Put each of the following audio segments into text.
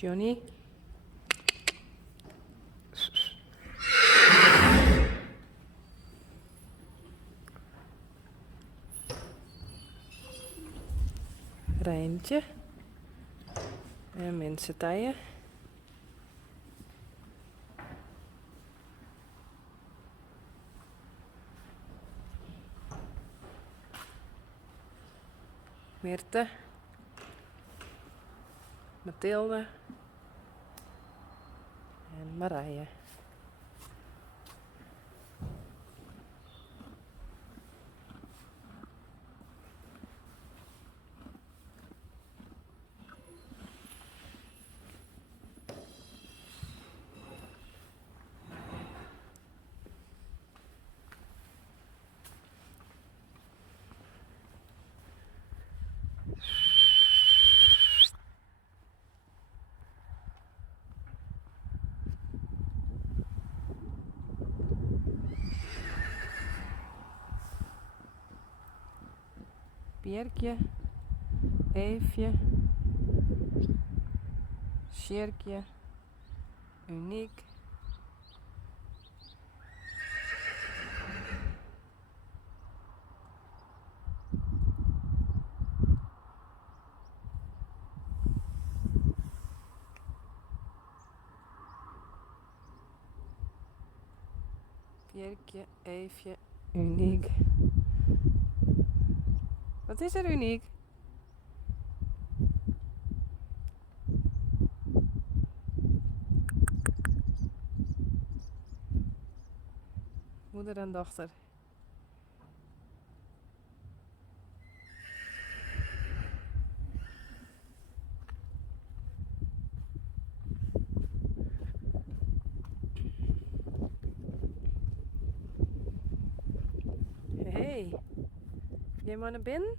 Johnny. Rijntje. En mensentijen. Mirte. Mathilde. En Marije. Pierkje, Eefje, Sjerkje, Uniek, Pierkje, Eefje, Uniek. Wat is er uniek? Moeder en dochter. Hey, jij maar naar binnen?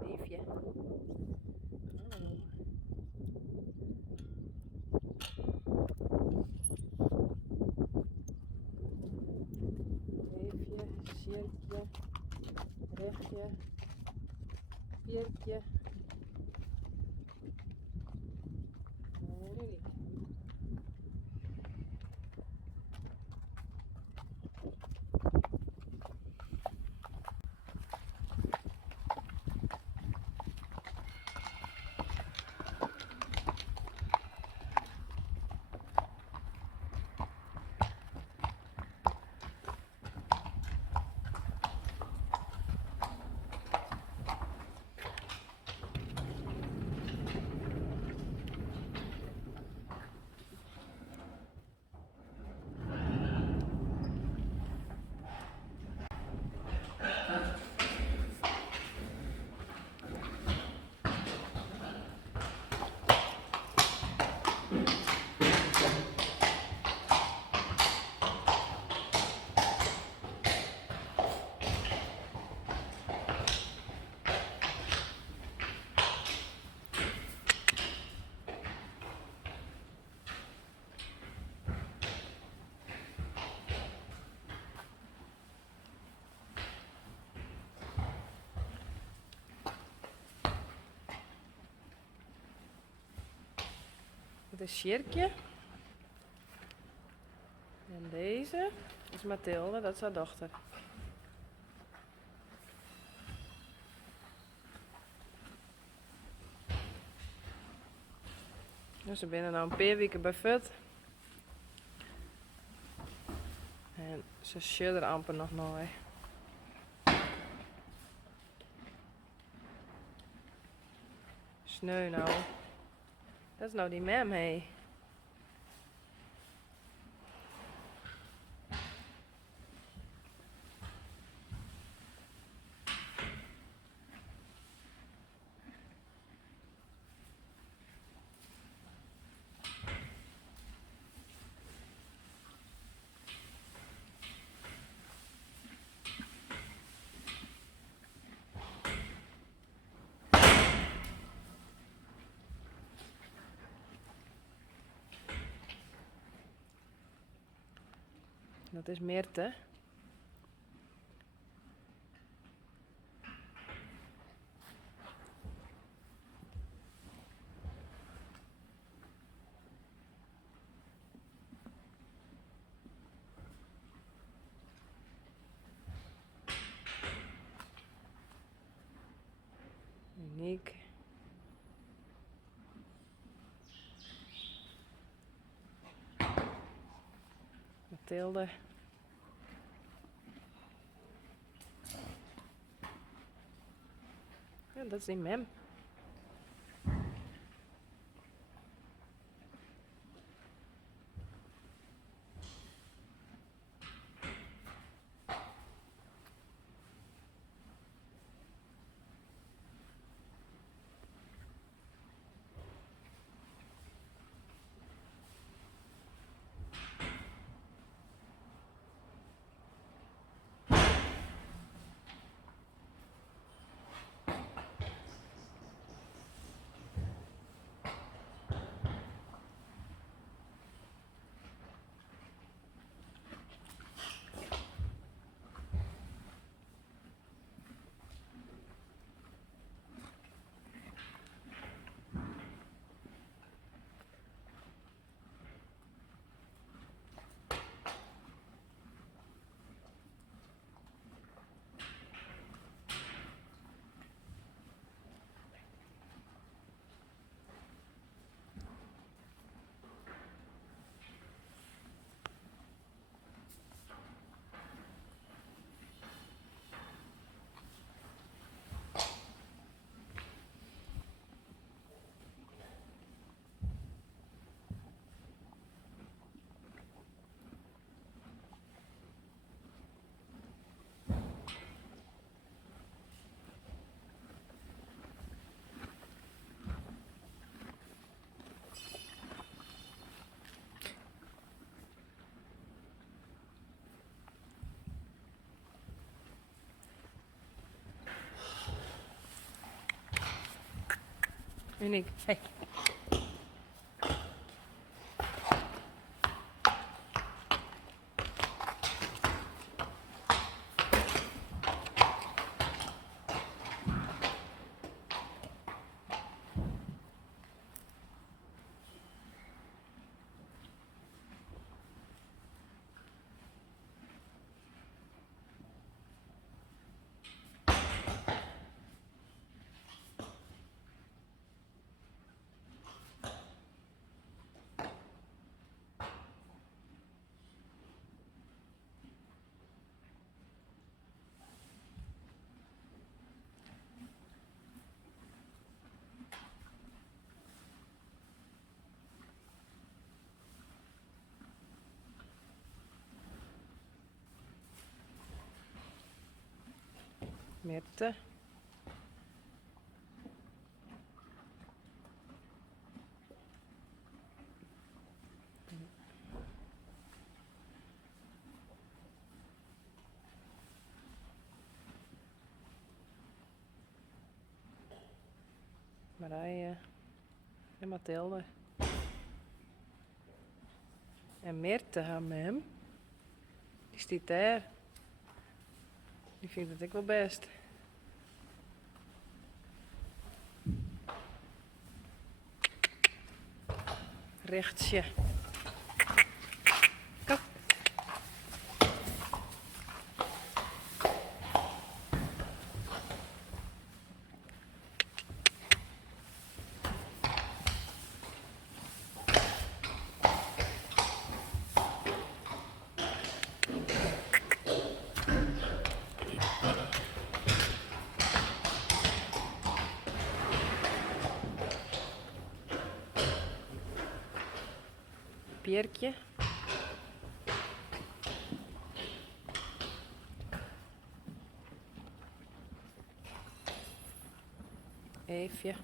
Hey, Eefje. Eefje, Sjerkje, Rechtje, Pierkje. En Uniek. Dit is Sjerkje. En deze is Mathilde, dat is haar dochter. Dus ze binnen nou een paar weken bij Fut. En ze schudden er amper nog nooit. Sneu nou. Dat is nou die mem, hé. Dat is Meerte. Uniek. Mathilde. Ja, dat is die mem. Uniek. Hey. Meerte. Marije. En Mathilde. En Meerte gaan met hem. Die staat daar. Die vindt het ook wel best. Rechtsje. Kom. Pierkje. Eefje.